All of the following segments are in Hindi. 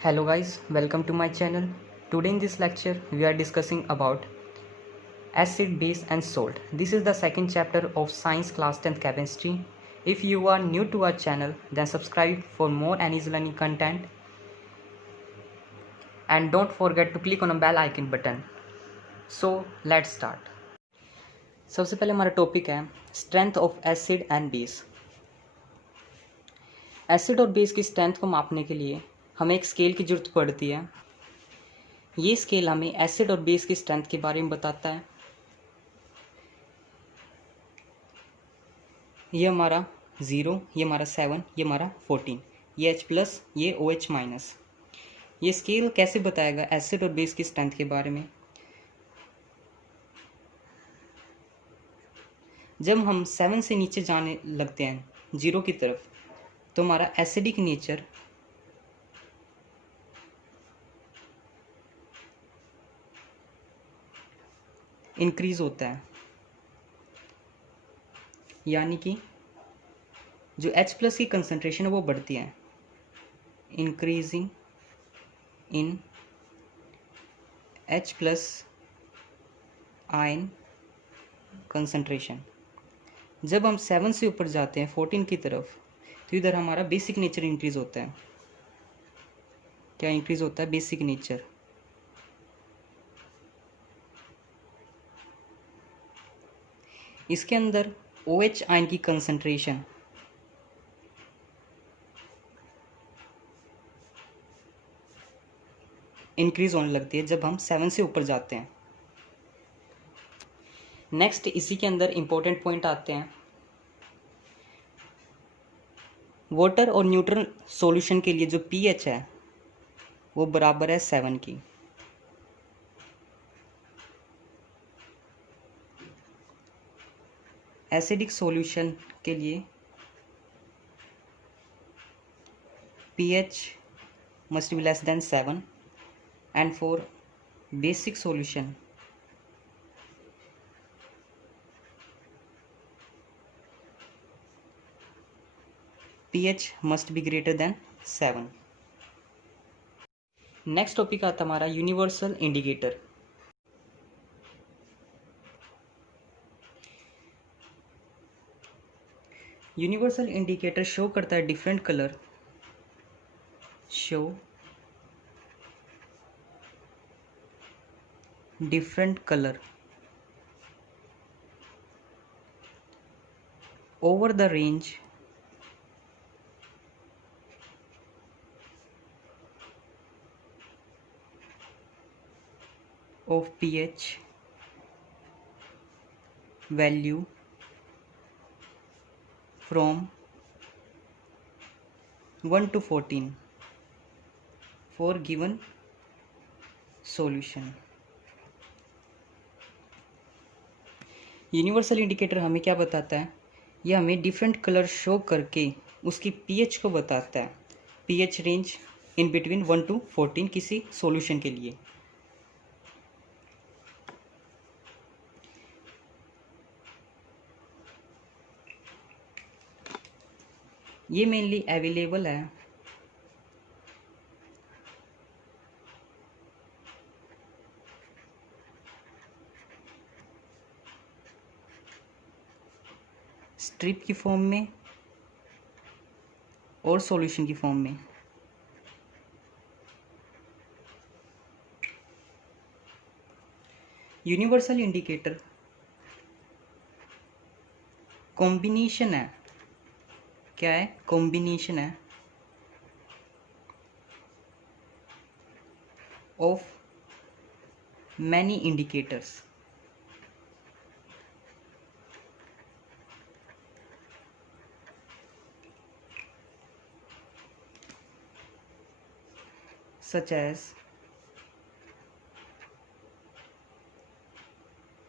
Hello guys, welcome to my channel. Today in this lecture we are discussing about acid, base and salt. This is the second chapter of science class 10th chemistry. If you are new to our channel, then subscribe for more and easy learning content. And don't forget to click on the bell icon button. So let's start. सबसे पहले हमारा टॉपिक है strength of acid and base. Acid और बेस की स्ट्रेंथ को मापने के लिए हमें एक स्केल की जरूरत पड़ती है। ये स्केल हमें एसिड और बेस की स्ट्रेंथ के बारे में बताता है। ये हमारा 0, ये हमारा 7, ये हमारा 14, ये H+, ये OH-। ये स्केल कैसे बताएगा एसिड और बेस की स्ट्रेंथ के बारे में? जब हम 7 से नीचे जाने लगते हैं 0 की तरफ, तो हमारा एसिडिक नेचर इंक्रीज होता है, यानी कि जो H+ की कंसंट्रेशन है वो बढ़ती है। Increasing in H+ ion concentration. जब हम 7 से ऊपर जाते हैं 14 की तरफ, तो इधर हमारा बेसिक नेचर इंक्रीज होता है। क्या इंक्रीज होता है? Basic nature. इसके अंदर OH आयन की कंसंट्रेशन इंक्रीज होने लगती है जब हम 7 से ऊपर जाते हैं। नेक्स्ट इसी के अंदर इंपॉर्टेंट पॉइंट आते हैं। वाटर और न्यूट्रल सॉल्यूशन के लिए जो pH है वो बराबर है 7 की। एसिडिक सॉल्यूशन के लिए pH must be less than 7 and for basic solution pH must be greater than 7। Next topic आता हमारा universal indicator. Universal indicator show करता है different colour, show different colour over the range of pH value from 1 to 14 for given solution। Universal indicator हमें क्या बताता है? ये हमें डिफरेंट कलर शो करके उसकी pH को बताता है। pH range in between 1 to 14 किसी सॉल्यूशन के लिए। ये मेनली अवेलेबल है स्ट्रिप की फॉर्म में और सॉल्यूशन की फॉर्म में। यूनिवर्सल इंडिकेटर कॉम्बिनेशन है। क्या है? कॉम्बिनेशन है of many indicators. such as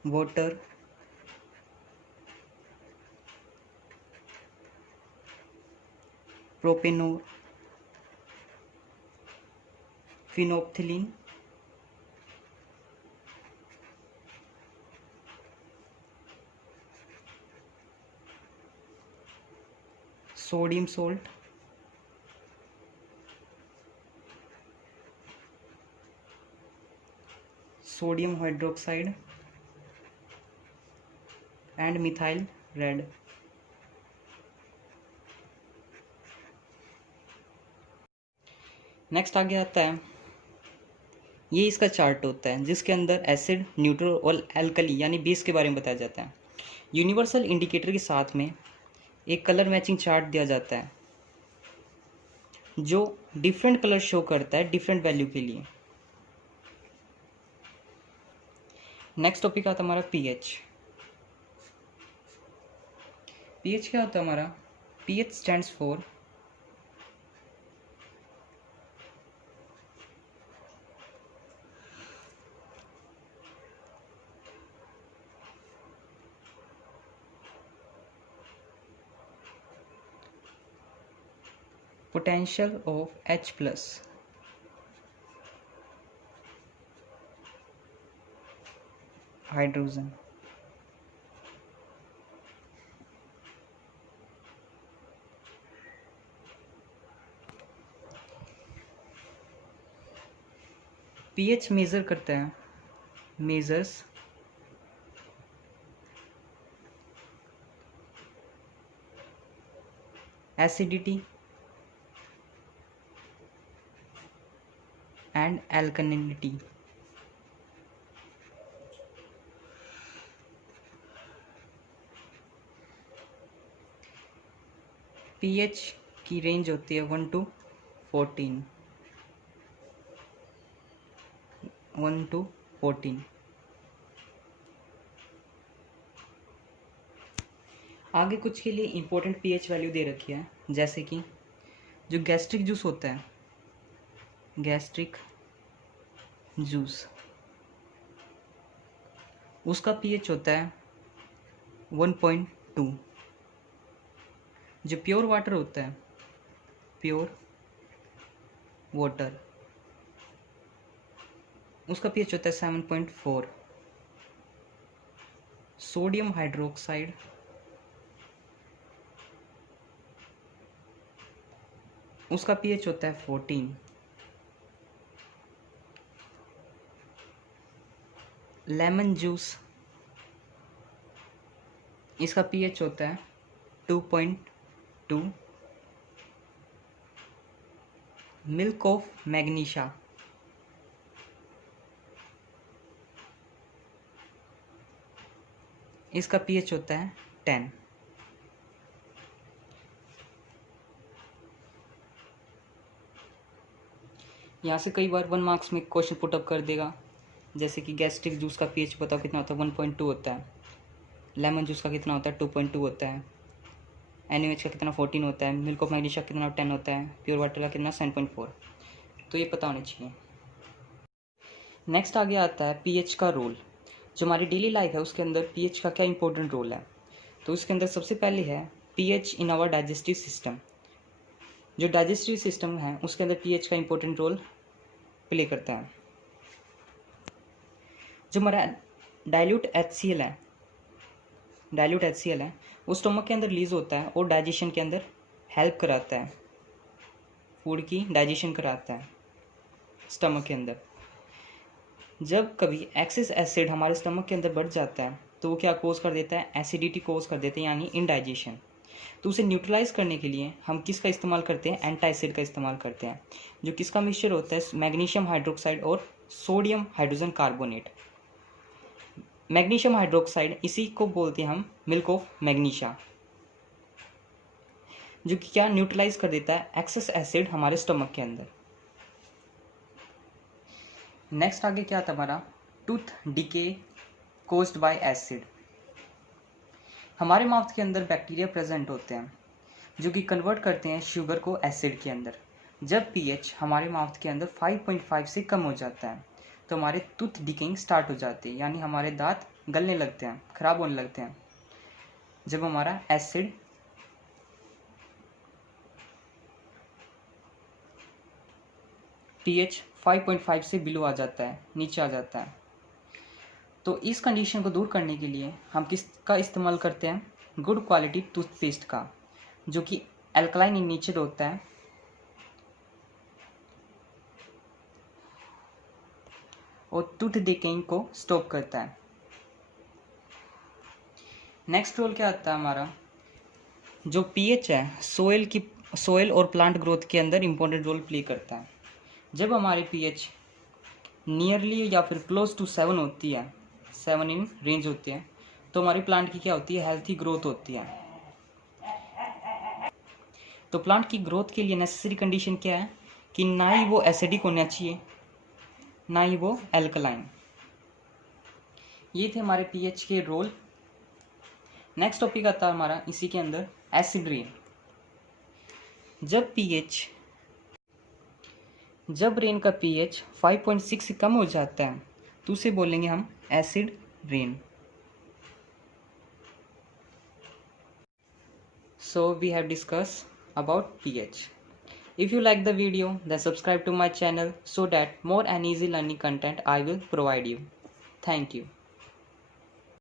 water, propanol, phenolphthalein, sodium salt, sodium hydroxide and methyl red. Next आगे आता है, ये इसका चार्ट होता है जिसके अंदर एसिड, न्यूट्रल और एल्कली यानी बेस के बारे में बताया जाता है। यूनिवर्सल इंडिकेटर के साथ में एक कलर मैचिंग चार्ट दिया जाता है जो डिफरेंट कलर शो करता है डिफरेंट वैल्यू के लिए। नेक्स्ट टॉपिक आता है हमारा पीएच। पीएच क्या होता है हमारा? PH stands for potential of H plus hydrogen। PH measure करता है, measures acidity and alkalinity। PH की रेंज होती है 1 to 14, 1 to 14। आगे कुछ के लिए इंपॉर्टेंट पीएच वैल्यू दे रखी है, जैसे कि जो गैस्ट्रिक जूस होता है, गैस्ट्रिक जूस, उसका पीएच होता है 1.2। जो प्योर वाटर होता है, प्योर वाटर, उसका पीएच होता है 7.4। सोडियम हाइड्रोक्साइड, उसका पीएच होता है 14। लेमन जूस, इसका पीएच होता है 2.2। मिल्क ऑफ मैग्नीशिया, इसका पीएच होता है 10। यहाँ से कई बार 1 मार्क्स में क्वेश्चन पुटअप कर देगा, जैसे कि गैस्ट्रिक जूस का पीएच बताओ कितना होता है, 1.2 होता है। लेमन जूस का कितना होता है, 2.2 होता है। NaOH का कितना 14 होता है। मिल्क ऑफ मैग्नीशिया का कितना 10 होता है। प्योर वाटर का कितना 7.4। तो ये पता होना चाहिए। नेक्स्ट आगे आता है पीएच का रोल। जो हमारी डेली लाइफ है उसके अंदर पीएच का क्या इंपॉर्टेंट रोल है, तो उसके अंदर सबसे पहले है pH in our digestive system. जो डाइजेस्टिव सिस्टम है उसके अंदर पीएच का इंपॉर्टेंट रोल प्ले करता है। जो हमारा डाइल्यूट HCl है वो स्टमक के अंदर रिलीज होता है और डाइजेशन के अंदर हेल्प कराता है, फूड की डाइजेशन कराता है स्टमक के अंदर। जब कभी एक्सेस एसिड हमारे स्टमक के अंदर बढ़ जाता है तो वो क्या कोज कर देता है, एसिडिटी कोज कर देते हैं, यानी इनडाइजेशन। तो उसे न्यूट्रलाइज करने के लिए हम किसका इस्तेमाल करते हैं, एंटासिड का इस्तेमाल करते हैं, जो किसका मिक्सचर होता है, मैग्नीशियम हाइड्रोक्साइड और sodium hydrogen carbonate. Magnesium hydroxide, इसी को बोलते हैं हम मिल्क ऑफ मैग्नीशिया, जो कि क्या न्यूट्रलाइज कर देता है एक्सेस एसिड हमारे स्टमक के अंदर। नेक्स्ट आगे क्या था हमारा, tooth decay caused by acid. हमारे माउथ के अंदर बैक्टीरिया प्रेजेंट होते हैं जो कि कन्वर्ट करते हैं शुगर को एसिड के अंदर। जब पीएच हमारे माउथ के अंदर 5.5 से कम हो जाता है तो हमारे टूथ डिकेइंग स्टार्ट हो जाती है, यानी हमारे दांत गलने लगते हैं, खराब होने लगते हैं। जब हमारा एसिड पीएच 5.5 से बिलो आ जाता है, नीचे आ जाता है। तो इस कंडीशन को दूर करने के लिए हम किसका इस्तेमाल करते हैं, गुड क्वालिटी टूथपेस्ट का, जो कि एल्कलाइन इन नेचर होता है और टूथ डिकेइंग को स्टॉप करता है। नेक्स्ट रोल क्या आता है हमारा, जो पीएच है सोइल और प्लांट ग्रोथ के अंदर इंपॉर्टेंट रोल प्ले करता है। जब हमारी पीएच नियरली या फिर क्लोज टू 7 होती है, 7 इन रेंज होती है, तो हमारी प्लांट की क्या होती है, हेल्थी ग्रोथ होती है। तो प्लांट की ग्रोथ के लिए नेसेसरी कंडीशन क्या है कि ना ही वो एसिडिक होना चाहिए, ना ही वो एल्कलाइन। ये थे हमारे पीएच के रोल। नेक्स्ट टॉपिक आता है हमारा इसी के अंदर, एसिड रेन। जब रेन का पीएच 5.6 से कम हो जाता है तो उसे बोलेंगे हम acid rain. So we have discussed about pH. If you like the video, then subscribe to my channel so that more and easy learning content I will provide you. Thank you.